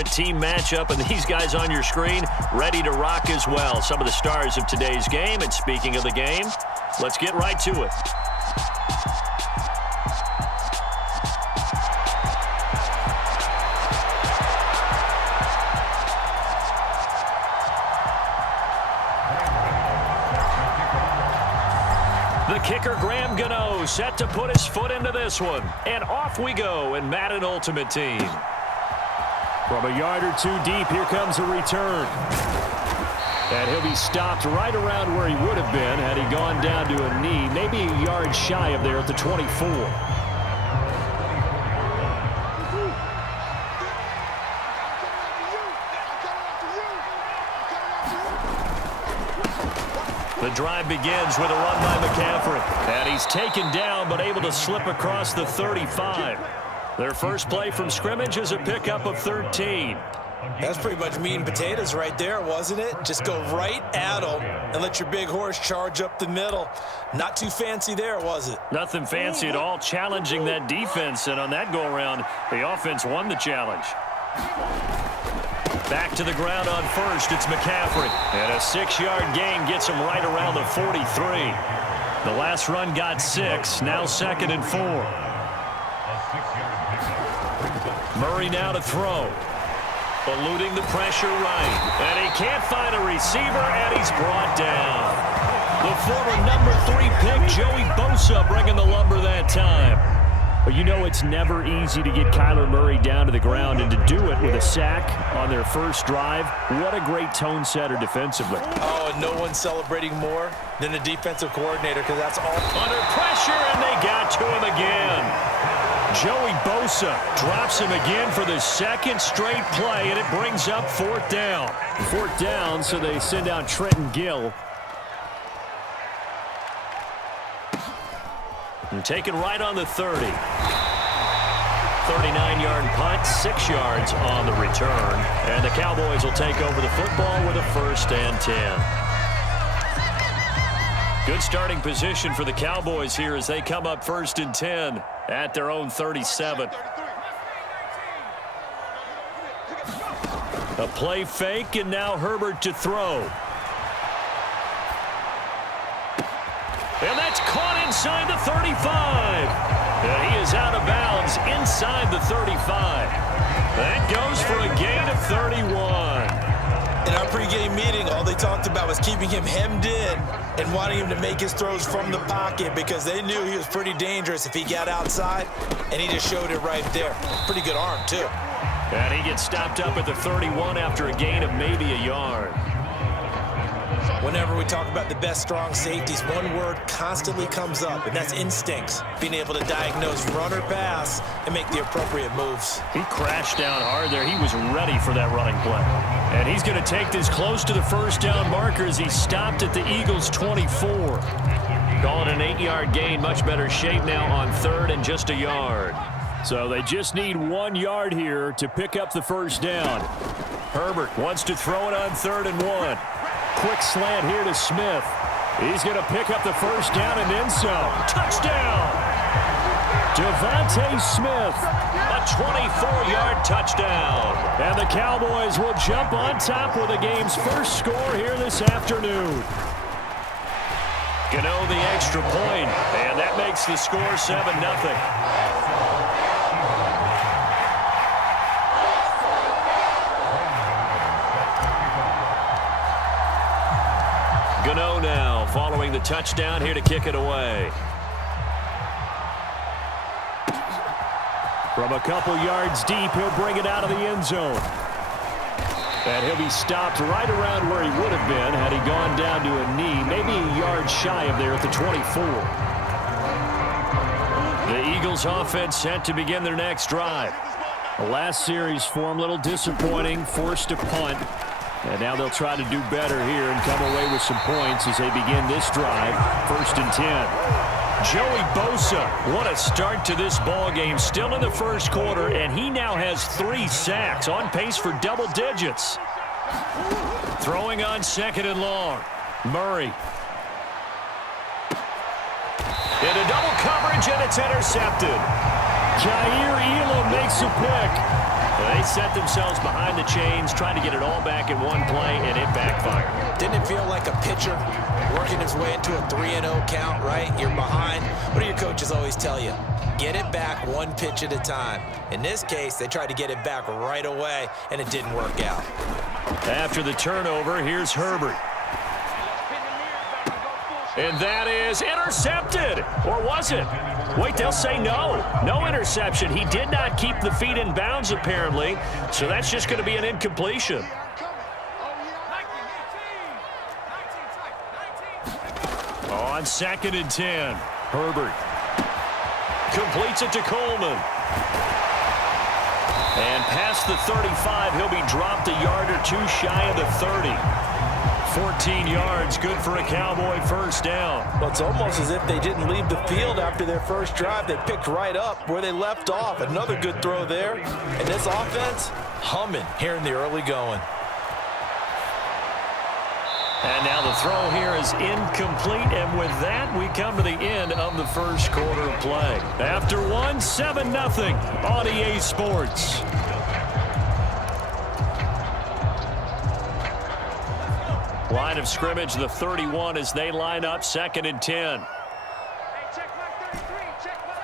team matchup, and these guys on your screen ready to rock as well. Some of the stars of today's game. And speaking of the game, let's get right to it. The kicker, Graham Gano, set to put his foot into this one. And off we go in Madden Ultimate Team. From a yard or two deep, here comes a return. And he'll be stopped right around where he would have been had he gone down to a knee, maybe a yard shy of there at the 24. The drive begins with a run by McCaffrey. And he's taken down but able to slip across the 35. Their first play from scrimmage is a pickup of 13. That's pretty much meat and potatoes right there, wasn't it? Just go right at them and let your big horse charge up the middle. Not too fancy there, was it? Nothing fancy at all, challenging that defense. And on that go-around, the offense won the challenge. Back to the ground on first, it's McCaffrey. And a 6-yard gain gets him right around the 43. The last run got 6, now 2nd and 4. Murray now to throw. Eluding the pressure right. And he can't find a receiver, and he's brought down. The former number 3 pick, Joey Bosa, bringing the lumber that time. But you know it's never easy to get Kyler Murray down to the ground, and to do it with a sack on their first drive, what a great tone setter defensively. Oh, and no one's celebrating more than the defensive coordinator, because that's all. Under pressure, and they got to him again. Joey Bosa drops him again for the second straight play, and it brings up 4th down. 4th down, so they send out Trenton Gill. And taken right on the 30. 39-yard punt, 6 yards on the return. And the Cowboys will take over the football with a 1st and 10. Good starting position for the Cowboys here as they come up 1st and 10 at their own 37. A play fake, and now Herbert to throw. And that's caught inside the 35. And he is out of bounds inside the 35. That goes for a gain of 31. In our pregame meeting, all they talked about was keeping him hemmed in and wanting him to make his throws from the pocket, because they knew he was pretty dangerous if he got outside, and he just showed it right there. Pretty good arm, too. And he gets stopped up at the 31 after a gain of maybe a yard. Whenever we talk about the best strong safeties, one word constantly comes up, and that's instincts. Being able to diagnose run or pass and make the appropriate moves. He crashed down hard there. He was ready for that running play. And he's going to take this close to the 1st down marker as he stopped at the Eagles' 24. Call it an 8-yard gain. Much better shape now on 3rd and just a yard. So they just need 1 yard here to pick up the 1st down. Herbert wants to throw it on 3rd and 1. Quick slant here to Smith. He's going to pick up the 1st down and then some. Touchdown! Devontae Smith. A 24-yard touchdown. And the Cowboys will jump on top with the game's first score here this afternoon. Gano the extra point, and that makes the score 7-0. Gano now following the touchdown here to kick it away. From a couple yards deep, he'll bring it out of the end zone. And he'll be stopped right around where he would have been had he gone down to a knee, maybe a yard shy of there at the 24. The Eagles offense set to begin their next drive. The last series for him, a little disappointing, forced to punt. And now they'll try to do better here and come away with some points as they begin this drive, 1st and 10. Joey Bosa, what a start to this ball game. Still in the first quarter, and he now has 3 sacks, on pace for double digits. Throwing on 2nd and long. Murray. Into double coverage, and it's intercepted. Jair Elam makes a pick. They set themselves behind the chains, trying to get it all back in one play, and it backfired. Didn't it feel like a pitcher working his way into a 3-0 count, right? You're behind. What do your coaches always tell you? Get it back one pitch at a time. In this case, they tried to get it back right away, and it didn't work out. After the turnover, here's Herbert. And that is intercepted. Or was it? Wait, they'll say no. No interception. He did not keep the feet in bounds, apparently. So that's just going to be an incompletion. On 2nd and 10, Herbert completes it to Coleman. And past the 35, he'll be dropped a yard or two shy of the 30. 14 yards, good for a Cowboy first down. Well, it's almost as if they didn't leave the field after their first drive. They picked right up where they left off. Another good throw there. And this offense, humming here in the early going. And now the throw here is incomplete, and with that, we come to the end of the first quarter of play. After one, 7-0 on EA Sports. Line of scrimmage, the 31 as they line up, 2nd and 10. Hey, check mark 33, check mark.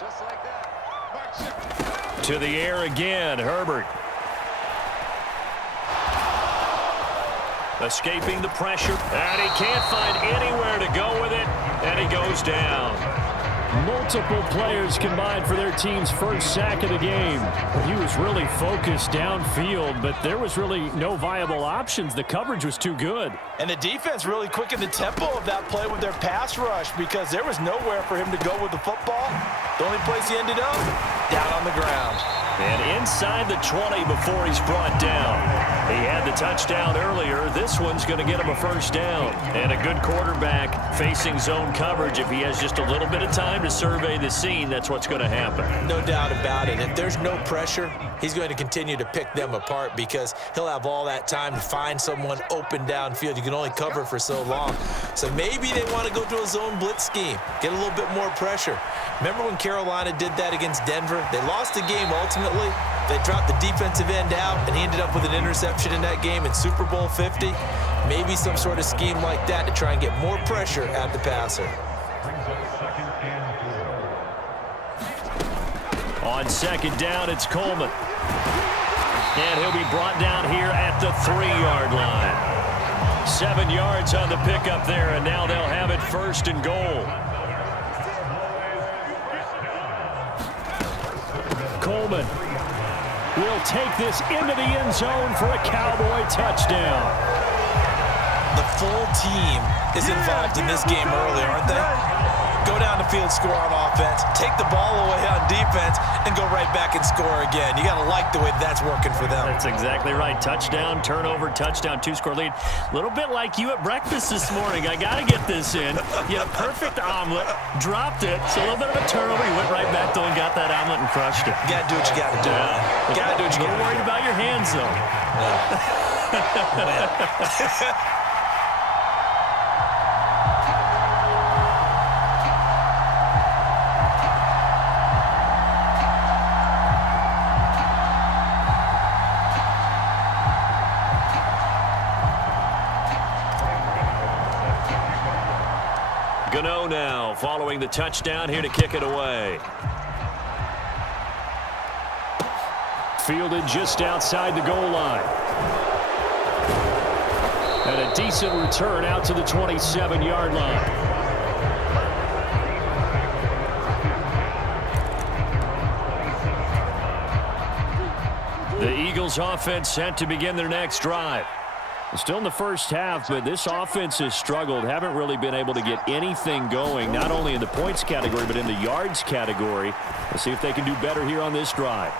Just like that. To the air again, Herbert. Escaping the pressure, and he can't find anywhere to go with it, and he goes down. Multiple players combined for their team's first sack of the game. He was really focused downfield, but there was really no viable options. The coverage was too good. And the defense really quickened the tempo of that play with their pass rush because there was nowhere for him to go with the football. The only place he ended up, down on the ground. And inside the 20 before he's brought down. He had the touchdown earlier. This one's going to get him a first down. And a good quarterback facing zone coverage. If he has just a little bit of time to survey the scene, that's what's going to happen. No doubt about it. If there's no pressure, he's going to continue to pick them apart because he'll have all that time to find someone open downfield. You can only cover for so long. So maybe they want to go to a zone blitz scheme, get a little bit more pressure. Remember when Carolina did that against Denver? They lost the game ultimately. They dropped the defensive end out, and he ended up with an interception in that game in Super Bowl 50. Maybe some sort of scheme like that to try and get more pressure at the passer. On 2nd down, it's Coleman. And he'll be brought down here at the 3-yard line. 7 yards on the pickup there, and now they'll have it 1st and goal. Coleman will take this into the end zone for a Cowboy touchdown. The full team is involved in this game early, aren't they? Go down the field, score on offense, take the ball away on defense, and go right back and score again. You got to like the way that's working for them. That's exactly right. Touchdown, turnover, touchdown, 2-score lead. A little bit like you at breakfast this morning. I got to get this in. You had a perfect omelet, dropped it. It's a little bit of a turnover. You went right back to it and got that omelet and crushed it. You got to do what you got to do. You got to do what you got to do. Don't worry about your hands, though. Gano now following the touchdown here to kick it away. Fielded just outside the goal line. And a decent return out to the 27-yard line. The Eagles offense set to begin their next drive. Still in the first half, but this offense has struggled. Haven't really been able to get anything going, not only in the points category, but in the yards category. Let's see if they can do better here on this drive.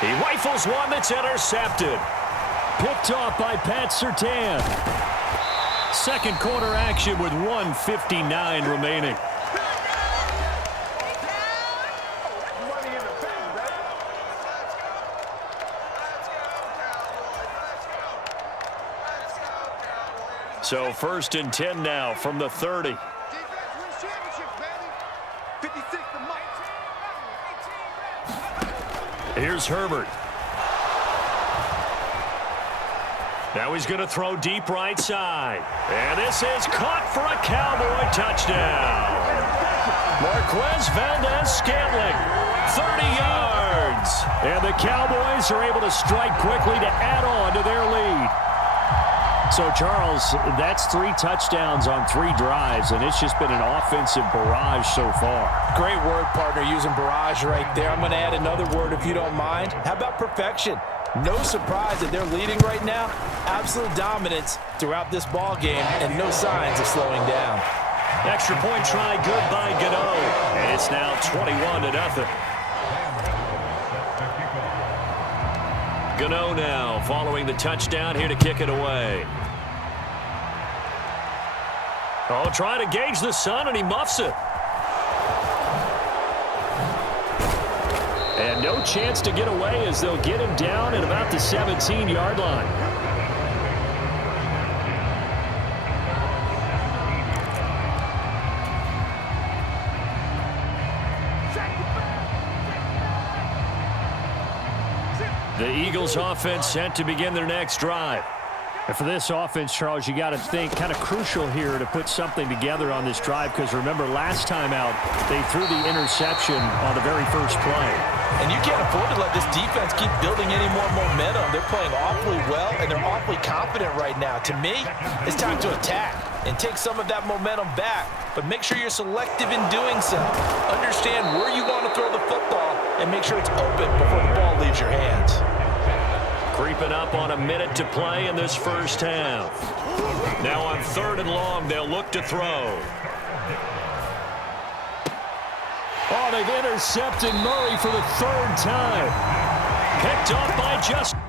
He rifles one that's intercepted. Picked off by Pat Surtain. Second quarter action with 1:59 remaining. So 1st and 10 now from the 30. Here's Herbert. Now he's going to throw deep right side. And this is caught for a Cowboy touchdown. Marquez Valdez-Scantling, 30 yards. And the Cowboys are able to strike quickly to add on to their lead. So, Charles, that's 3 touchdowns on 3 drives, and it's just been an offensive barrage so far. Great word, partner, using barrage right there. I'm going to add another word if you don't mind. How about perfection? No surprise that they're leading right now. Absolute dominance throughout this ball game and no signs of slowing down. Extra point try good by Gano. And it's now 21-0. Gano now following the touchdown here to kick it away. Oh, trying to gauge the sun, and he muffs it. And no chance to get away as they'll get him down at about the 17-yard line. The Eagles offense set to begin their next drive. And for this offense, Charles, you got to think kind of crucial here to put something together on this drive, because remember last time out they threw the interception on the very first play. And you can't afford to let this defense keep building any more momentum. They're playing awfully well, and they're awfully confident right now. To me, it's time to attack and take some of that momentum back. But make sure you're selective in doing so. Understand where you want to throw the football and make sure it's open before the ball leaves your hands. Creeping up on a minute to play in this first half. Now on 3rd and long, they'll look to throw. Oh, they've intercepted Murray for the 3rd time. Picked off by Justin.